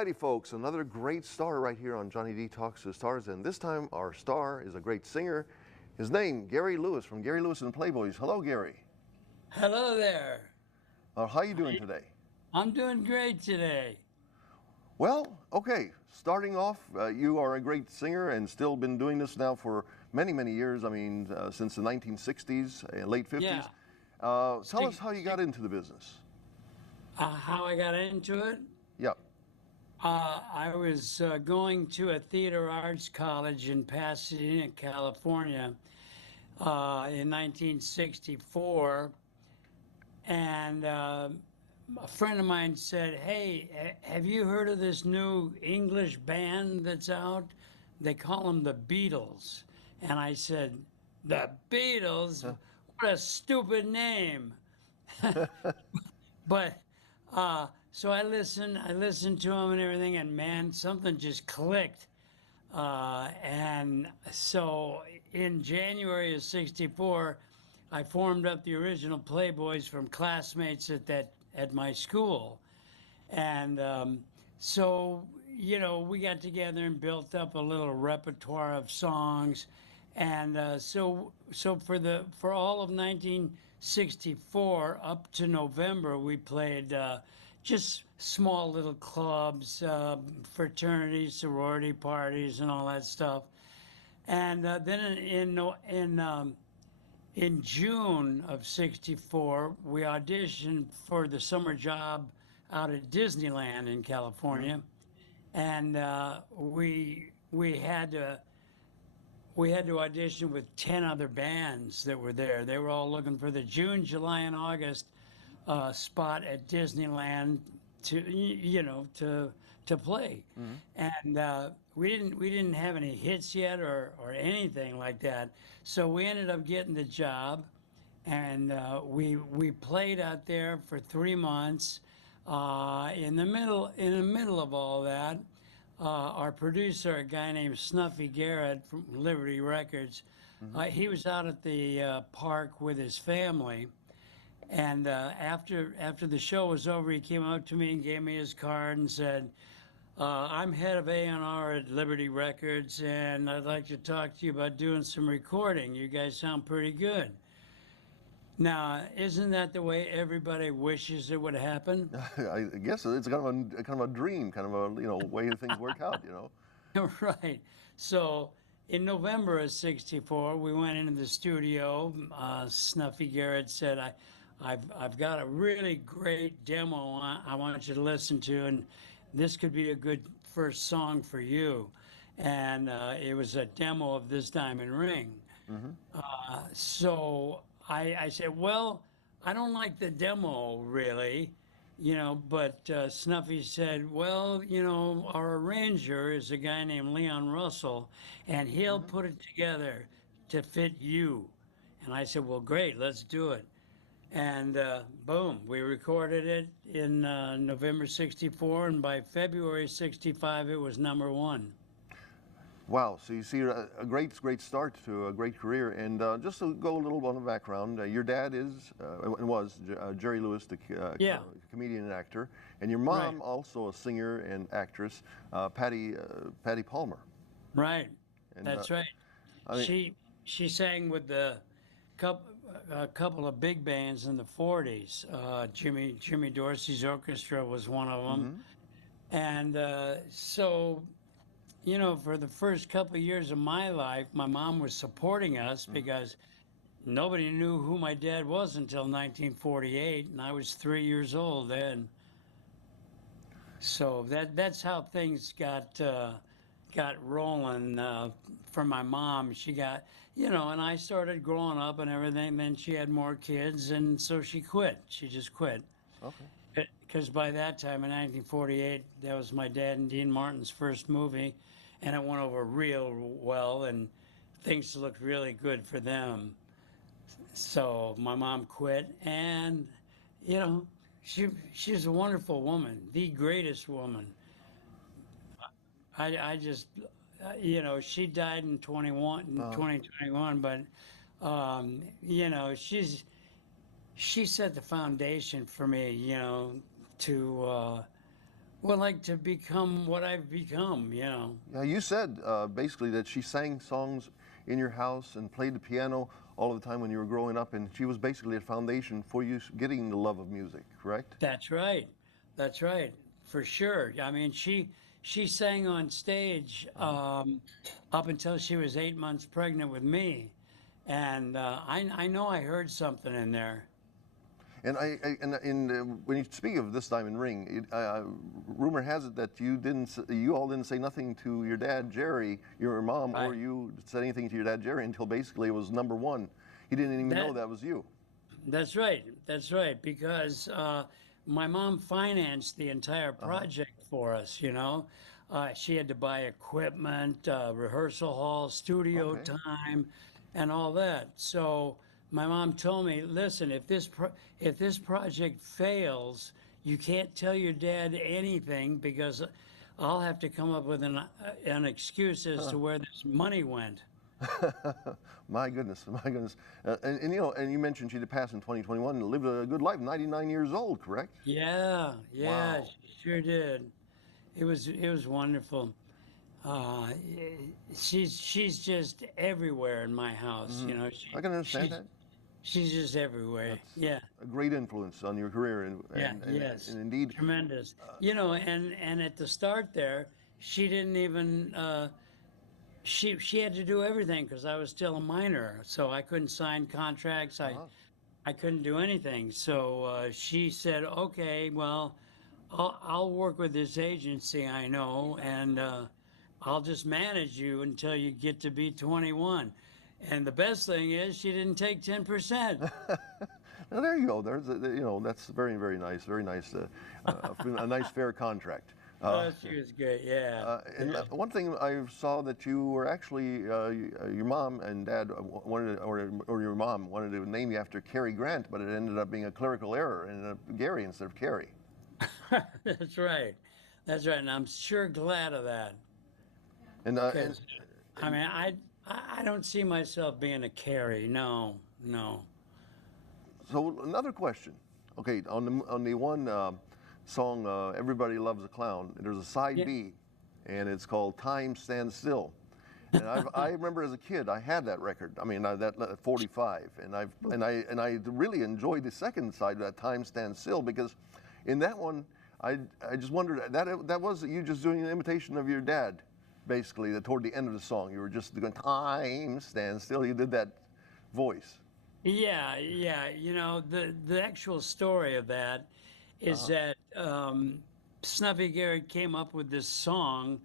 righty, folks, another great star right here on Johnny D Talks to Stars, and this time our star is a great singer. His name, Gary Lewis from Gary Lewis and the Playboys. Hello, Gary. Hello there. How you doing today? I'm doing great today. Well, okay, starting off, you are a great singer and still been doing this now for many, many years. I mean, since the 1960s, late 50s. Yeah. Tell us how you got into the business. How I got into it? Yeah. I was going to a theater arts college in Pasadena, California, in 1964, and a friend of mine said, "Hey, have you heard of this new English band that's out? They call them the Beatles." And I said, "The Beatles? What a stupid name!" But so I listened to him and everything, and man, something just clicked. And so in January of '64, I formed up the original Playboys from classmates at my school, and so we got together and built up a little repertoire of songs, and so for all of 1964 up to November, we played just small little clubs, fraternities, sorority parties, and all that stuff. And then in June of '64, we auditioned for the summer job out at Disneyland in California, and we had to audition with 10 other bands that were there. They were all looking for the June, July, and August spot at Disneyland to play. And we didn't have any hits yet or anything like that. So we ended up getting the job, and we played out there for 3 months. In the middle of all that, our producer, a guy named Snuffy Garrett from Liberty Records, he was out at the park with his family. And after the show was over, he came up to me and gave me his card and said, "I'm head of A&R at Liberty Records, and I'd like to talk to you about doing some recording. You guys sound pretty good." Now, isn't that the way everybody wishes it would happen? I guess it's kind of a dream, kind of a way things work out. Right. So in November of '64, we went into the studio. Snuffy Garrett said, I've got a really great demo I want you to listen to, and this could be a good first song for you." And it was a demo of This Diamond Ring. So I said, "Well, I don't like the demo really, but Snuffy said, "Well, our arranger is a guy named Leon Russell, and he'll put it together to fit you." And I said, "Well, great, let's do it." And boom, we recorded it in November '64, and by February '65, it was #1. Wow, so you see a great start to a great career. And just to go a little on the background, your dad was Jerry Lewis, the comedian and actor, and your mom also a singer and actress, Patty Palmer. Right, And, that's right. I mean, She sang with a couple of big bands in the '40s. Jimmy Dorsey's orchestra was one of them, and so. For the first couple of years of my life, my mom was supporting us because nobody knew who my dad was until 1948, and I was 3 years old then. So that's how things got rolling for my mom. She got, and I started growing up and everything. Then she had more kids, and so she quit. She just quit. okay. Because by that time in 1948, that was my dad and Dean Martin's first movie, and it went over real well, and things looked really good for them. So my mom quit, and she's a wonderful woman, the greatest woman. I just she died in 2021, but she set the foundation for me, to Well, like to become what I've become, you know. Yeah, you said basically that she sang songs in your house and played the piano all of the time when you were growing up, and she was basically a foundation for you getting the love of music, correct? That's right. That's right. For sure. I mean, she sang on stage up until she was 8 months pregnant with me, and I know I heard something in there. And when you speak of this diamond ring, rumor has it that you all didn't say nothing to your dad Jerry, your mom, or Right. you said anything to your dad Jerry until basically it was number one. He didn't even know That that was you. that's right. That's right. Because my mom financed the entire Uh-huh. project for us. You know, she had to buy equipment, rehearsal hall, studio Okay. time, and all that. So my mom told me, "Listen, if this project fails, you can't tell your dad anything because I'll have to come up with an excuse as to where this money went." My goodness, my goodness. And you know, and you mentioned she did pass in 2021 and lived a good life, 99 years old, correct? Yeah, yeah, Wow. she sure did. It was wonderful. Uh, she's just everywhere in my house. You know, I can understand she's that. she's just everywhere. That's Yeah, a great influence on your career, yeah, yes, and indeed, tremendous. You know, and at the start there, she didn't even she had to do everything because I was still a minor, so I couldn't sign contracts. I uh-huh. I couldn't do anything. So she said, "Okay, well, I'll work with this agency I know, and I'll just manage you until you get to be 21." And the best thing is, she didn't take 10%. Now there you go. You know, that's very, very nice. Very nice. A nice fair contract. Uh, Oh, she was great. Yeah, and yeah. one thing I saw that you were actually your mom and dad wanted, or your mom wanted to name you after Cary Grant, but it ended up being a clerical error and ended up Gary instead of Cary. That's right. That's right. And I'm sure glad of that And because, I mean, I don't see myself being a Carrie. No, no. so another question. Okay, on the one song, "Everybody Loves a Clown," there's a side Yeah. B, and it's called "Time Stands Still." And I remember as a kid, I had that record. I mean, that 45, and I really enjoyed the second side of that "Time Stands Still" because in that one, I just wondered that was you just doing an imitation of your dad, basically. That toward the end of the song, you were just going "Time Stands Still." You did that voice. Yeah, yeah. You know, the actual story of that is Uh-huh. that Snuffy Garrett came up with this song.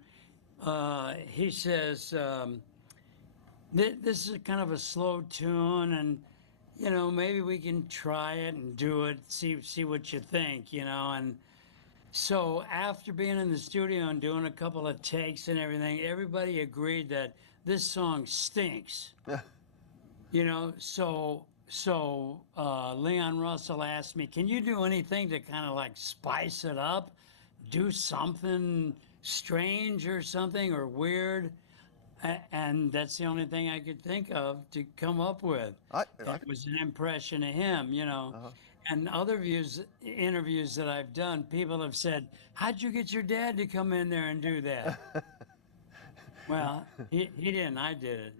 He says, this is kind of a slow tune, and you know, maybe we can try it and do it, see what you think, you know." And so after being in the studio and doing a couple of takes and everything, everybody agreed that this song stinks. You know, so Leon Russell asked me, "Can you do anything to kind of like spice it up, do something strange or something or weird?" And that's the only thing I could think of to come up with. And I it was an impression of him, you know. uh And other interviews that I've done, people have said, "How'd you get your dad to come in there and do that?" Well, he didn't. I did it.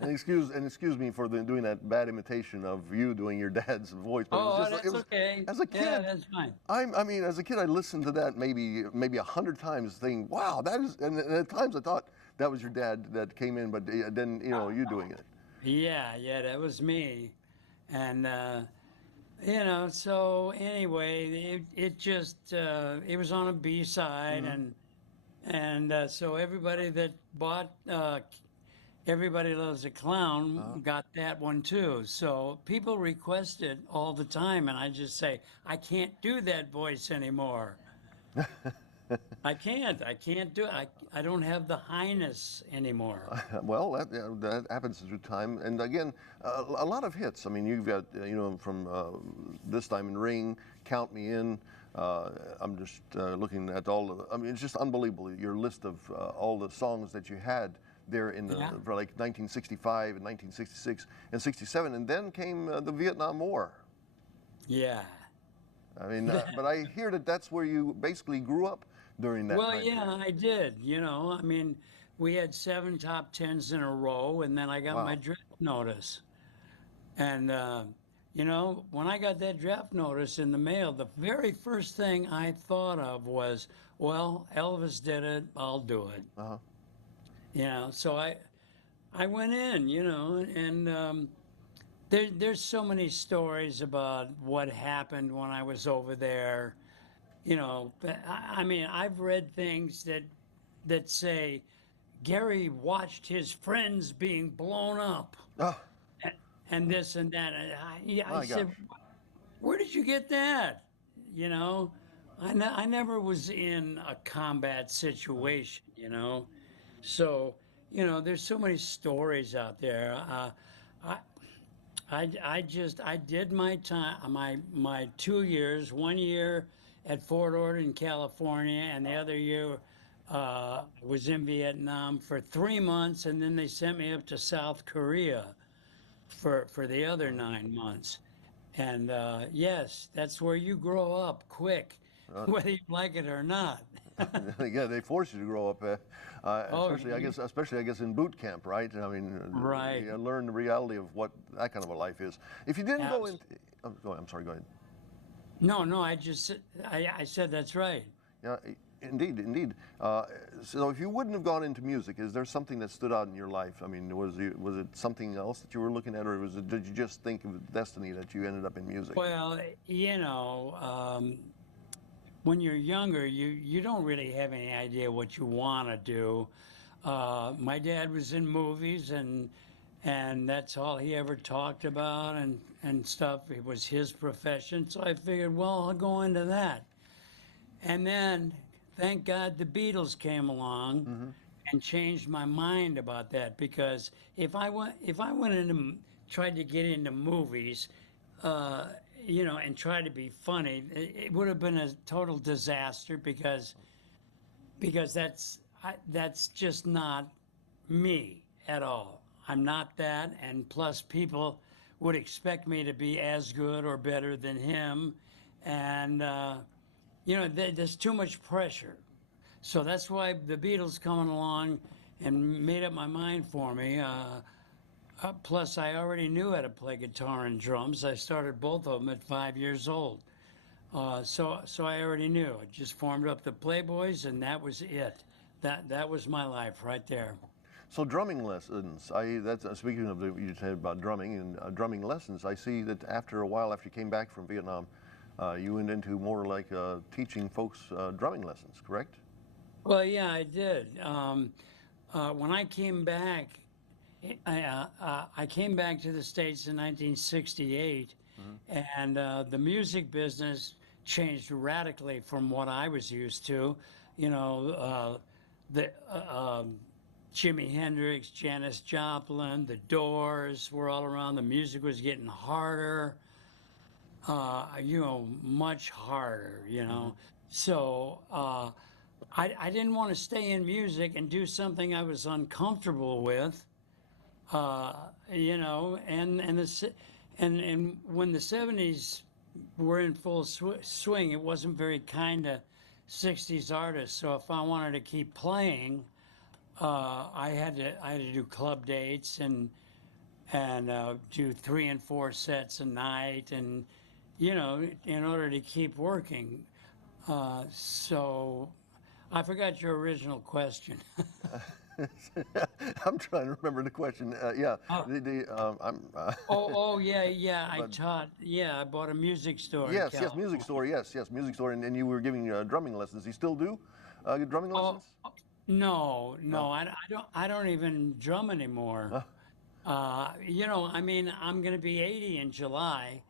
and excuse me for doing that bad imitation of you doing your dad's voice, but it was Oh, just it that's was okay. as a Yeah, kid. that's fine. I mean, as a kid, I listened to that maybe 100 times, thinking, "Wow, that is." And at times, I thought that was your dad that came in, but then you know you doing it. Yeah, yeah, that was me. And you know, so anyway, it just it was on a B side, Hmm. and so everybody that bought Everybody Loves a Uh, Clown got that one too. So people request it all the time, and I just say I can't do that voice anymore. I can't do it. I don't have the highness anymore. well, that happens through time, and again, a lot of hits. I mean, you've got you know from this time in Ring, Count Me In. I'm just looking at all of. I mean, it's just unbelievable your list of all the songs that you had there in the Yeah, for like 1965 and 1966 and 67, and then came the Vietnam War. yeah. I mean, but I hear that that's where you basically grew up during that Well, time yeah, period. I did. I mean, we had 7 top tens in a row, and then I got my Wow. draft notice. And, when I got that draft notice in the mail, the very first thing I thought of was, well, Elvis did it, I'll do it. Uh-huh. So I went in, and there's so many stories about what happened when I was over there. But I mean, I've read things that say Gary watched his friends being blown up Oh, and, this and that. And I my said, gosh. where did you get that? You know, I never was in a combat situation, So, there's so many stories out there. I, I did my time, my 2 years, 1 year at Fort Ord in California, and the other year was in Vietnam for 3 months, and then they sent me up to South Korea for the other 9 months. And yes, that's where you grow up quick, Uh, whether you like it or not. yeah, they force you to grow up, Oh, especially I guess in boot camp, right? I mean, right. you learn the reality of what that kind of a life is. If you didn't go Abs- in, oh, go ahead, I'm sorry, go ahead. no, I said that's right. Yeah, indeed, indeed. So if you wouldn't have gone into music, is there something that stood out in your life? I mean, was it something else that you were looking at, or did you just think of destiny that you ended up in music? Well, when you're younger, you don't really have any idea what you want to do. My dad was in movies, and that's all he ever talked about, and stuff. It was his profession, so I figured, well, I'll go into that. And then, thank God, the Beatles came along Mm-hmm. and changed my mind about that. Because if I went into tried to get into movies, uh, and try to be funny, it would have been a total disaster because that's just not me at all. I'm not that, and plus people would expect me to be as good or better than him, and there's too much pressure. So that's why the Beatles coming along and made up my mind for me. Plus, I already knew how to play guitar and drums. I started both of them at 5 years old. So I already knew. I just formed up the Playboys, and that was it. That was my life right there. So drumming lessons. That's speaking of you said about drumming and drumming lessons. I see that after a while, after you came back from Vietnam, you went into more like teaching folks drumming lessons, correct? Well, yeah, I did. When I came back, I came back to the States in 1968, Mm-hmm. and the music business changed radically from what I was used to. You know, the Jimi Hendrix, Janis Joplin, the Doors were all around. The music was getting harder, much harder, Mm-hmm. So I didn't want to stay in music and do something I was uncomfortable with, uh, and when the '70s were in full swing, it wasn't very kind to '60s artists. So if I wanted to keep playing, I had to do club dates and do 3 and 4 sets a night, and in order to keep working. So I forgot your original question. I'm trying to remember the question. Yeah, Oh, I'm. oh, yeah, yeah. I But taught. Yeah, I bought a music store in yes, yes, music store. California. Yes, yes, music store, and you were giving drumming lessons. You still do drumming Oh, lessons? no, No. no. I don't even drum anymore. Uh, I mean, I'm going to be 80 in July,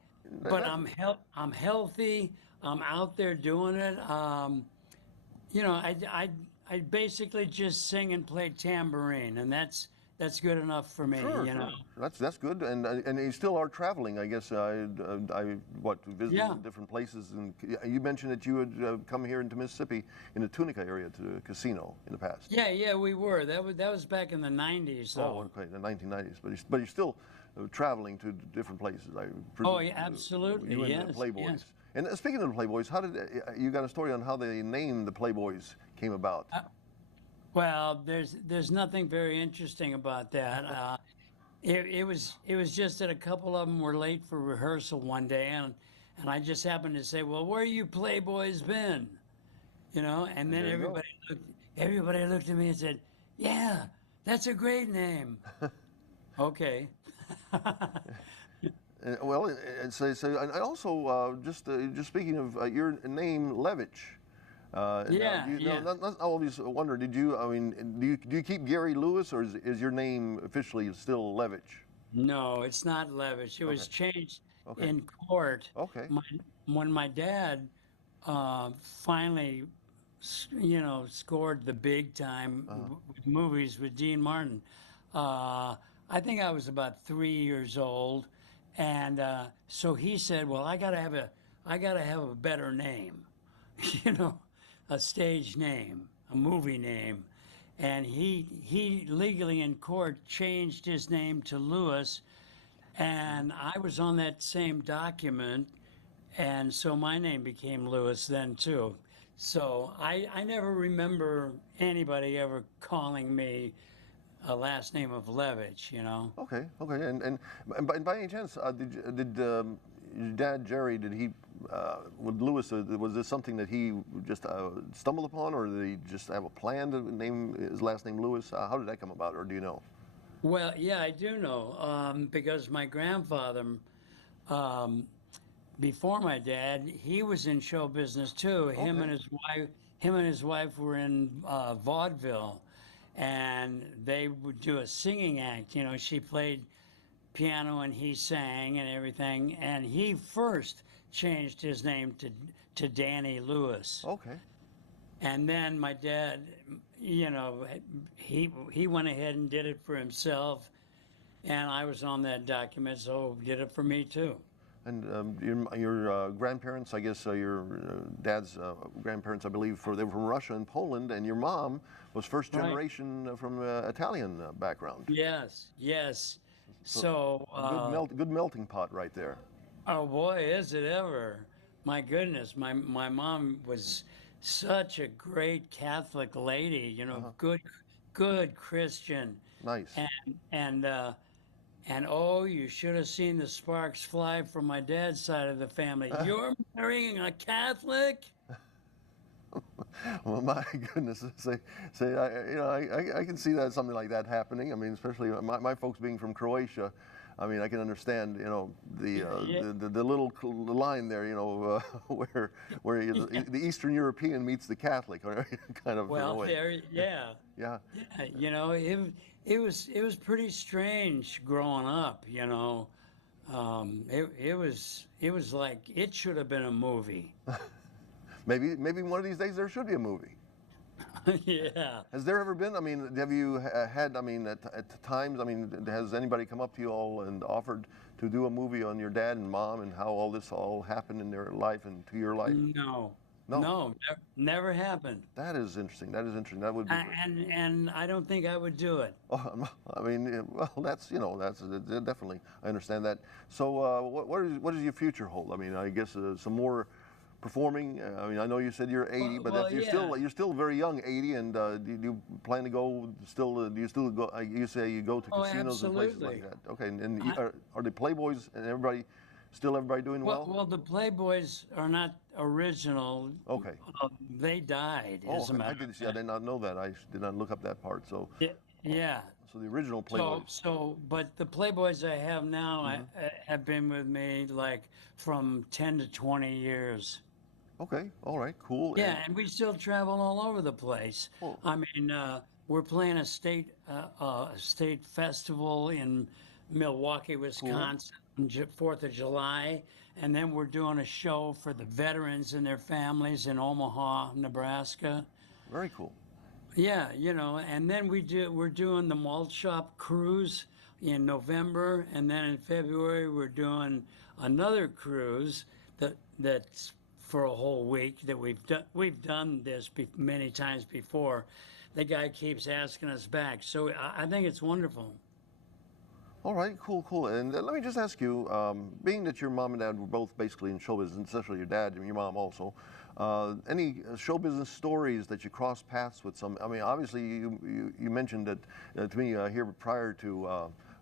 but that, I'm healthy. I'm out there doing it. I basically just sing and play tambourine, and that's good enough for me. sure, sure. That's good, and you still are traveling. I guess what Yeah, visiting different places, and you mentioned that you had come here into Mississippi in the Tunica area to the casino in the past. yeah, yeah. We were. That was back in the '90s, Oh, though. okay, the 1990s. But you're still traveling to different places. I Oh, presume, yeah, absolutely. you and the Yes, Playboys. yes. And speaking of the Playboys, how did you got a story on how the name the Playboys came about? Well, there's nothing very interesting about that. It was just that a couple of them were late for rehearsal one day, and I just happened to say, "Well, where you Playboys been?" And And then there you go. everybody looked at me and said, "Yeah, that's a great name." Okay. Well, and also just speaking of your name, Levitch. Now, Yeah, do you know? yeah. I always wonder. Did you? I mean, do you keep Gary Lewis, or is your name officially still Levitch? No, it's not Levish. It Okay. was changed Okay. in court. Okay. My, when my dad finally, scored the big time with movies with Dean Martin. Uh, I think I was about 3 years old, and so he said, "Well, I gotta have a better name, you know, a stage name, a movie name." And he legally in court changed his name to Lewis, and I was on that same document, and so my name became Lewis then too. So I never remember anybody ever calling me a last name of Levitch. Okay. Okay. And by any chance, did your dad Jerry, did he with Lewis, was this something that he just stumbled upon, or did he just have a plan to name his last name Lewis? How did that come about, or do you know? Well, yeah, I do know, because my grandfather, um, before my dad, he was in show business too. Him Okay. and his wife were in vaudeville, and they would do a singing act. She played piano and he sang and everything. And he first changed his name to Danny Lewis. Okay. And then my dad, he went ahead and did it for himself. And I was on that document, so did it for me too. And your grandparents, I guess your dad's grandparents, I believe, they were from Russia and Poland, and your mom was first Right. generation from Italian background. Yes, yes. So So, good melting pot right there. oh boy, is it ever. My goodness, my mom was such a great Catholic lady, good Christian. Nice. And oh, you should have seen the sparks fly from my dad's side of the family. You're marrying a Catholic? Well, my goodness, I can see that something like that happening. I mean, especially my folks being from Croatia. I mean, I can understand, Yeah, the little line there, the Eastern European meets the Catholic, kind of in a well, way. yeah. Yeah. Yeah, it was pretty strange growing up. It was like it should have been a movie. Maybe one of these days there should be a movie. Yeah. Has there ever been? I mean, have you had? I mean, at times, I mean, has anybody come up to you all and offered to do a movie on your dad and mom and how all this all happened in their life and to your life? No, No. no, never happened. That is interesting. That is interesting. That would be great. And I don't think I would do it. Oh, I mean, well, that's definitely. I understand that. So, what does your future hold? I mean, I guess some more performing. I mean, I know you said you're 80, but Well, yeah. you're still very young, 80. And do you plan to go still? Do you still go? You say you go to Oh, casinos and places absolutely. like that. Okay, and I, are the Playboys and everybody doing well? well, the Playboys are not original. Okay. They died, Oh, as a okay. I matter did of see. I fact. did not know that. I did not look up that part. So, Yeah. so the original So, Playboys. but the Playboys I have now Hmm. have been with me like from 10 to 20 years. Okay. All right. Cool. Yeah, and we still travel all over the place. Well, I mean, we're playing a state festival in Milwaukee, cool. Wisconsin, on 4th of July, and then we're doing a show for the veterans and their families in Omaha, Nebraska. Very cool. Yeah, and then we're doing the malt shop cruise in November, and then in February we're doing another cruise that's for a whole week that we've done this many times before. The guy keeps asking us back, so I think it's wonderful. All right, cool, cool. And let me just ask you, being that your mom and dad were both basically in show business, especially your dad and your mom also, any show business stories that you crossed paths with some? I mean, obviously you mentioned that to me here prior to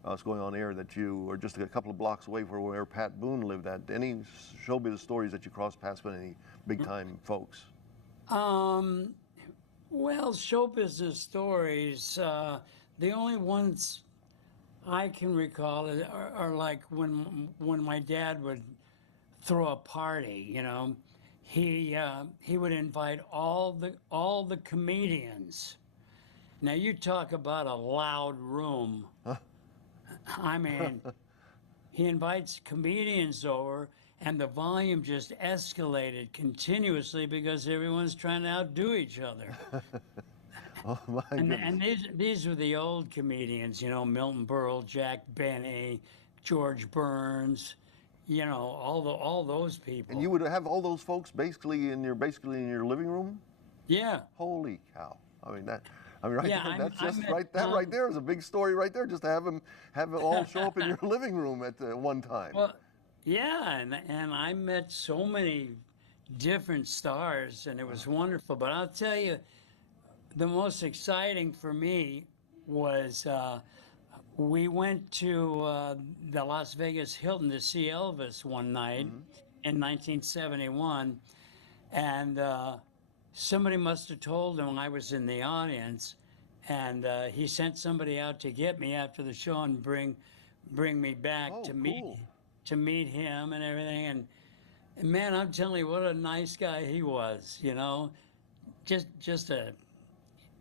us going on air that you were just a couple of blocks away from where Pat Boone lived at. Any show business stories that you crossed paths with any big time folks? Um, well, show business stories, the only ones I can recall are like when my dad would throw a party, you know, he would invite all the comedians. Now you talk about a loud room. I mean, he invites comedians over, and the volume just escalated continuously because everyone's trying to outdo each other. Oh my goodness. And these were the old comedians, you know, Milton Berle, Jack Benny, George Burns, you know, all those And people. you would have all those folks basically in your living room? Yeah, Holy cow! I mean that. I mean, right yeah. there. That's I just met right. That right there is a big story, right there. Just to have it all show up in your living room at one time. Well, yeah, and I met so many different stars, and it was wonderful. But I'll tell you, the most exciting for me was we went to the Las Vegas Hilton to see Elvis one night in 1971, and somebody must have told him I was in the audience, and he sent somebody out to get me after the show and bring me back Oh, to cool. meet him and everything. And man, I'm telling you, what a nice guy he was. You know, just a.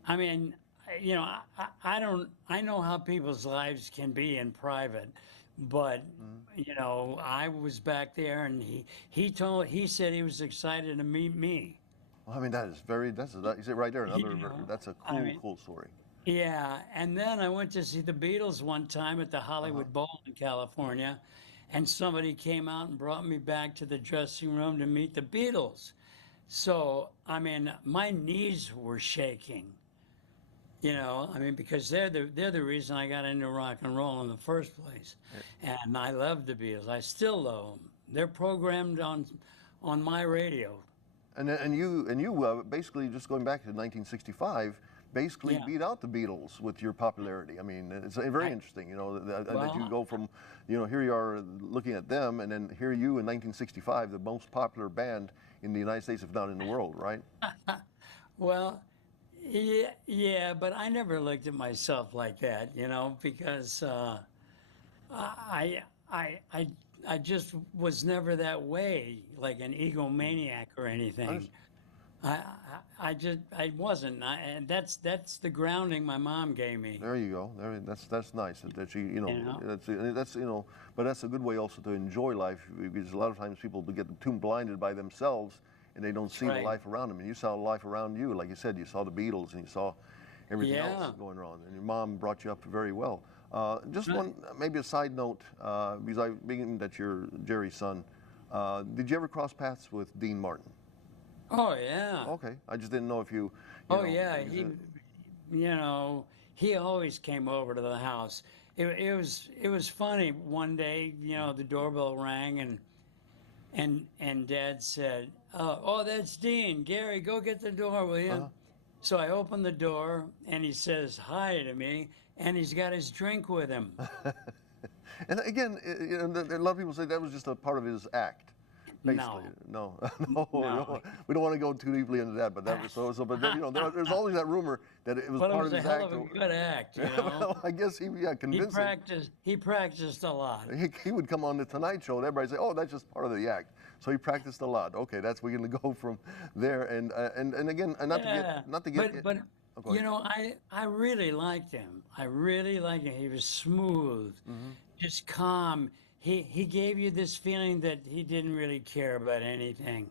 I mean, you know, I don't. I know how people's lives can be in private, but you know, I was back there, and he said he was excited to meet me. Well, I mean, is it right there? You know, That's a I cool, mean, cool story. yeah. And then I went to see the Beatles one time at the Uh-huh. Hollywood Bowl in California, and somebody came out and brought me back to the dressing room to meet the Beatles. So, I mean, my knees were shaking. You know, I mean, because they're the reason I got into rock and roll in the first place, and I love the Beatles. I still love them. They're programmed on my radio. And you basically just going back to 1965, basically Yeah. beat out the Beatles with your popularity. I mean, it's very I interesting, you know, that you well, go from, you know, here you are looking at them, and then here you in 1965, the most popular band in the United States, if not in the world, right? well, yeah, yeah, but I never looked at myself like that, you know, because I, I, I, I just was never that way, like an egomaniac or anything. Unders- I, I wasn't, and that's the grounding my mom gave me. There you go. That's nice that you You know know, that's you know, but that's a good way also to enjoy life because a lot of times people get too blinded by themselves and they don't see the right? life around them. And you saw life around you, like you said, you saw the Beatles and you saw everything else Yeah. going on, and your mom brought you up very well. Just Right. one, maybe a side note, because being that you're Jerry's son, did you ever cross paths with Dean Martin? Oh yeah. Okay, I just didn't know if you Oh know, yeah. he's You know, he always came over to the house. It was funny. One day, you know, the doorbell rang and Dad said, "Oh, that's Dean. Gary, go get the door, will you?" uh, So I opened the door and he says hi to me, and he's got his drink with him. and again, you know, a lot of people say that was just a part of his act. Basically, No, no, no, no. we don't want to go too deeply into that. But that was so. But you know, there's always that rumor that it was But it part was of a his hell act. of a good act, you know. Well, I guess he He convincing. practiced. He practiced a lot. He would come on the Tonight Show, and everybody say, "Oh, that's just part of the act." So he practiced a lot. Okay, that's we're going to go from there. And again, Yeah, not to get. but Oh, go you ahead. know, I really liked him. I really liked him. He was smooth, just calm. He gave you this feeling that he didn't really care about anything,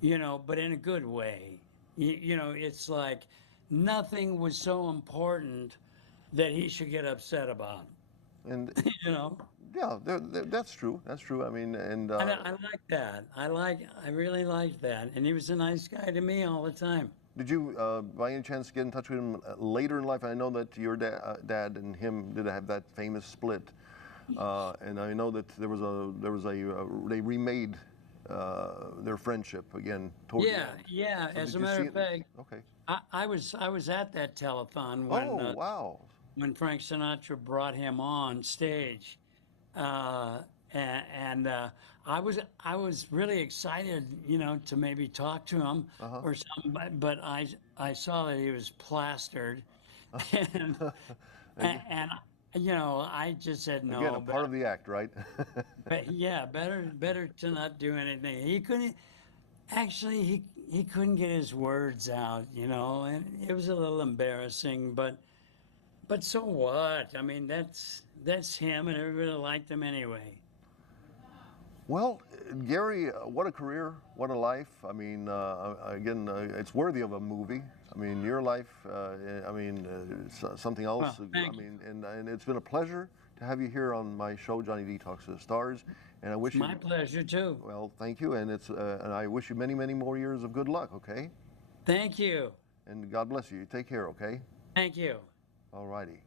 you know, but in a good way. You know, it's like nothing was so important that he should get upset about. And You know, yeah, that's true. That's true. I mean, and I like that. I really liked that, and he was a nice guy to me all the time. Did you, by any chance, get in touch with him later in life? I know that your dad and him did have that famous split, and I know that they remade their friendship again toward the Yeah, end. yeah. So As did a you matter see of it? fact, Okay. I was at that telethon Oh, wow. when Frank Sinatra brought him on stage, uh, and I was really excited, to maybe talk to him Uh-huh. or something, but I saw that he was plastered, and and I just said Again, a no, part of the act, right? but yeah, better to not do anything. He couldn't actually he couldn't get his words out, and it was a little embarrassing, but so what? I mean, that's him, and everybody liked him anyway. Well, Gary, what a career, what a life. I mean, again, it's worthy of a movie. I mean, your life, I mean, something else. Well, I thank you. mean, and it's been a pleasure to have you here on my show, Johnny D Talks to the Stars. And I It's wish you, my pleasure too. well, thank you. And I wish you many, many more years of good luck, okay? Thank you. And God bless you. Take care, okay? Thank you. All righty.